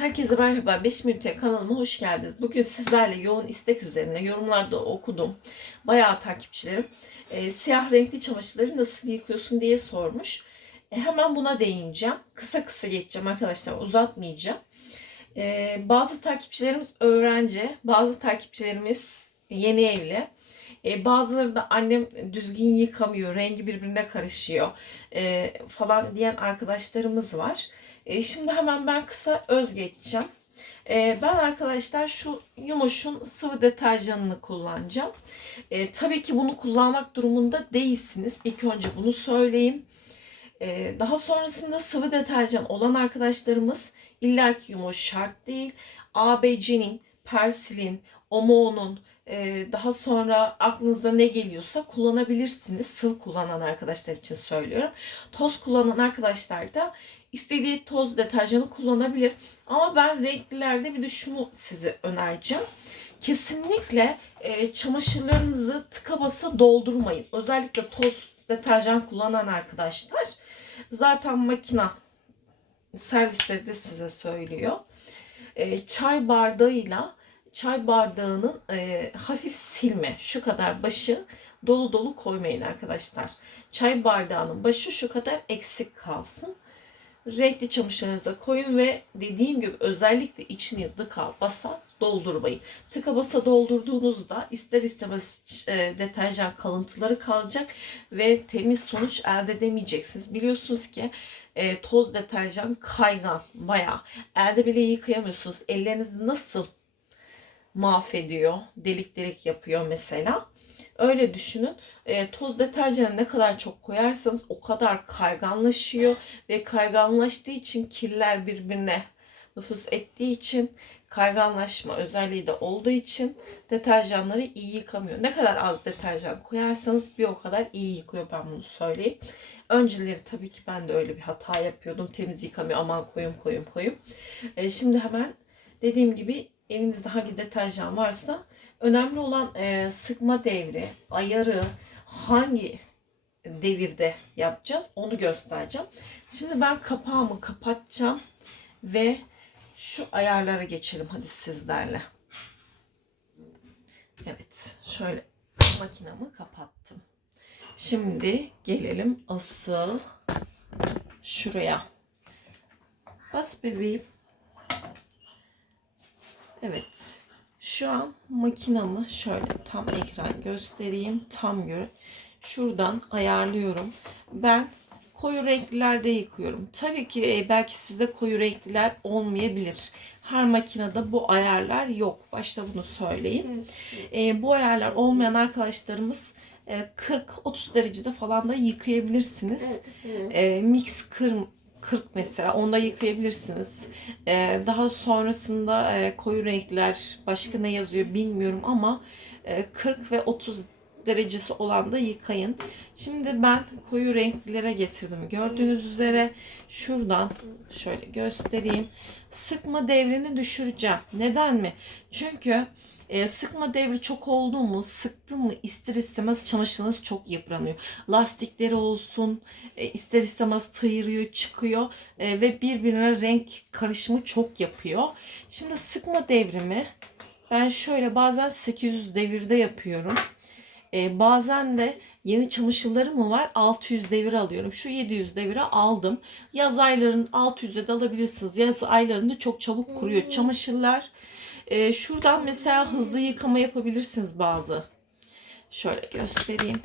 Herkese merhaba. 5 Minüt'e kanalıma hoş geldiniz. Bugün sizlerle yoğun istek üzerine yorumlarda okudum. Bayağı takipçilerim. e, siyah renkli çamaşırları nasıl yıkıyorsun diye sormuş. E, hemen buna değineceğim. Kısa kısa geçeceğim arkadaşlar. Uzatmayacağım. E, bazı takipçilerimiz öğrenci. Bazı takipçilerimiz yeni evli. E, bazıları da annem düzgün yıkamıyor. Rengi birbirine karışıyor. e, falan diyen arkadaşlarımız var. E, şimdi hemen ben kısa öz geçeceğim. E, ben arkadaşlar şu Yumuş'un sıvı deterjanını kullanacağım. E, tabii ki bunu kullanmak durumunda değilsiniz. İlk önce bunu söyleyeyim. E, daha sonrasında sıvı deterjan olan arkadaşlarımız illaki Yumuş şart değil. ABC'nin, Persil'in, Omo'nun, daha sonra aklınıza ne geliyorsa kullanabilirsiniz. Sıvı kullanan arkadaşlar için söylüyorum. Toz kullanan arkadaşlar da istediği toz deterjanı kullanabilir. Ama ben renklilerde bir de şunu size önereceğim. Kesinlikle e, çamaşırlarınızı tıka basa doldurmayın. Özellikle toz deterjan kullanan arkadaşlar. Zaten makina servisleri de size söylüyor. E, çay bardağıyla çay bardağının e, hafif silme şu kadar başı dolu dolu koymayın arkadaşlar. Çay bardağının başı şu kadar eksik kalsın renkli çamaşırınıza koyun ve dediğim gibi özellikle içini tıka basa doldurmayın. Tıka basa doldurduğunuzda ister istemez e, deterjan kalıntıları kalacak ve temiz sonuç elde edemeyeceksiniz. Biliyorsunuz ki e, toz deterjan kaygan bayağı. Elde bile yıkayamıyorsunuz. Ellerinizi nasıl mahvediyor, delik delik yapıyor mesela. Öyle düşünün. E, toz deterjanı ne kadar çok koyarsanız o kadar kayganlaşıyor ve kayganlaştığı için kirler birbirine nüfus ettiği için kayganlaşma özelliği de olduğu için deterjanları iyi yıkamıyor. Ne kadar az deterjan koyarsanız bir o kadar iyi yıkıyor ben bunu söyleyeyim. Önceleri tabii ki ben de öyle bir hata yapıyordum. Temiz yıkamıyor aman koyum koyum koyum. E, şimdi hemen dediğim gibi evinizde hangi deterjan varsa önemli olan e, sıkma devri, ayarı hangi devirde yapacağız onu göstereceğim. Şimdi ben kapağımı kapatacağım ve şu ayarlara geçelim hadi sizlerle. Evet şöyle makinamı kapattım. Şimdi gelelim asıl şuraya. Bas bebeğim. Evet. Şu an makinamı şöyle tam ekran göstereyim. Tam gör. Şuradan ayarlıyorum. Ben koyu renklilerde yıkıyorum. Tabii ki e, belki sizde koyu renkliler olmayabilir. Her makinede bu ayarlar yok. Başta bunu söyleyeyim. E, bu ayarlar olmayan arkadaşlarımız e, 40-30 derecede falan da yıkayabilirsiniz. E, mix kırm 40 mesela onda yıkayabilirsiniz. Ee, daha sonrasında e, koyu renkler başka ne yazıyor bilmiyorum ama e, 40 ve 30 derecesi olan da yıkayın. Şimdi ben koyu renklilere getirdim. Gördüğünüz üzere şuradan şöyle göstereyim. Sıkma devrini düşüreceğim. Neden mi? Çünkü e, sıkma devri çok oldu mu, sıktın mı ister istemez çamaşırınız çok yıpranıyor. Lastikleri olsun, e, ister istemez tıyırıyor, çıkıyor e, ve birbirine renk karışımı çok yapıyor. Şimdi sıkma devrimi ben şöyle bazen 800 devirde yapıyorum. E, bazen de yeni çamaşırları mı var 600 devir alıyorum. Şu 700 devire aldım. Yaz aylarının 600'e de alabilirsiniz. Yaz aylarında çok çabuk kuruyor çamaşırlar. Ee, şuradan mesela hızlı yıkama yapabilirsiniz bazı. Şöyle göstereyim.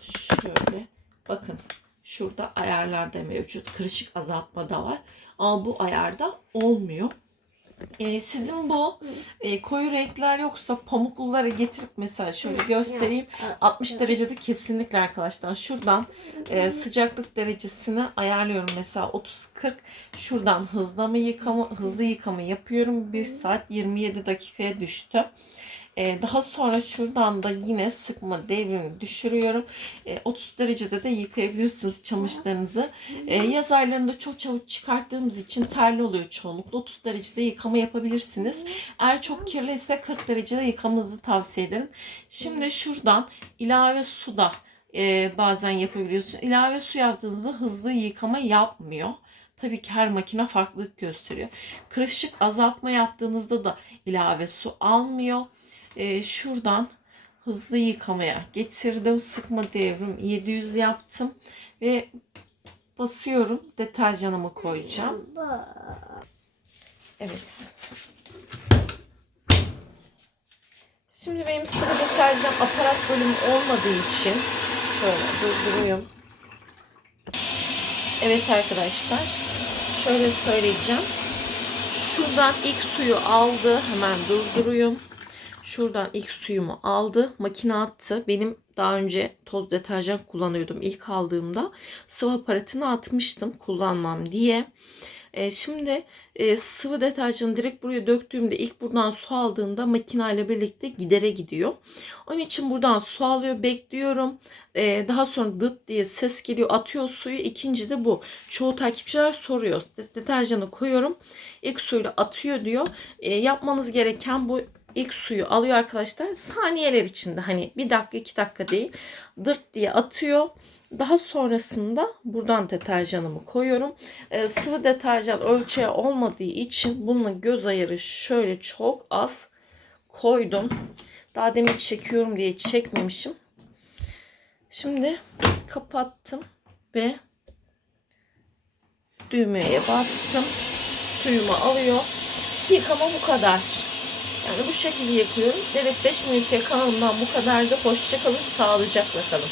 Şöyle. Bakın. Şurada ayarlarda mevcut. Kırışık azaltma da var. Ama bu ayarda olmuyor. Ee, sizin bu e, koyu renkler yoksa pamukluları getirip mesela şöyle göstereyim. 60 derecede kesinlikle arkadaşlar. Şuradan e, sıcaklık derecesini ayarlıyorum. Mesela 30-40. Şuradan hızlama yıkama, hızlı yıkama yapıyorum. 1 saat 27 dakikaya düştü. E, daha sonra şuradan da yine sıkma devrini düşürüyorum. E, 30 derecede de yıkayabilirsiniz çamaşırlarınızı. E, yaz aylarında çok çabuk çıkarttığımız için terli oluyor çoğunlukla. 30 derecede yıkama yapabilirsiniz. Eğer çok kirliyse 40 derecede yıkamanızı tavsiye ederim. Şimdi şuradan ilave su da e, bazen yapabiliyorsun. İlave su yaptığınızda hızlı yıkama yapmıyor. Tabii ki her makine farklılık gösteriyor. Kırışık azaltma yaptığınızda da ilave su almıyor. Ee, şuradan hızlı yıkamaya getirdim. Sıkma devrim 700 yaptım ve basıyorum. Deterjanımı koyacağım. Evet. Şimdi benim sıvı deterjan aparat bölümü olmadığı için şöyle durduruyorum. Evet arkadaşlar. Şöyle söyleyeceğim. Şuradan ilk suyu aldı. Hemen durduruyorum. Şuradan ilk suyumu aldı. Makine attı. Benim daha önce toz deterjan kullanıyordum. İlk aldığımda sıvı aparatını atmıştım kullanmam diye. E, şimdi e, sıvı deterjanı direkt buraya döktüğümde ilk buradan su aldığında makineyle birlikte gidere gidiyor. Onun için buradan su alıyor bekliyorum. E, daha sonra dıt diye ses geliyor atıyor suyu. İkinci de bu. Çoğu takipçiler soruyor. De- Deterjanı koyuyorum. İlk suyla atıyor diyor. E, yapmanız gereken bu ilk suyu alıyor arkadaşlar. Saniyeler içinde hani bir dakika iki dakika değil. Dırt diye atıyor. Daha sonrasında buradan deterjanımı koyuyorum. Ee, sıvı deterjan ölçeği olmadığı için bununla göz ayarı şöyle çok az koydum. Daha demin çekiyorum diye çekmemişim. Şimdi kapattım ve düğmeye bastım. Suyumu alıyor. Yıkama bu kadar. Yani bu şekilde yıkıyorum. Dedik 5 minute kanalımdan bu kadardı. Hoşçakalın, sağlıcakla kalın.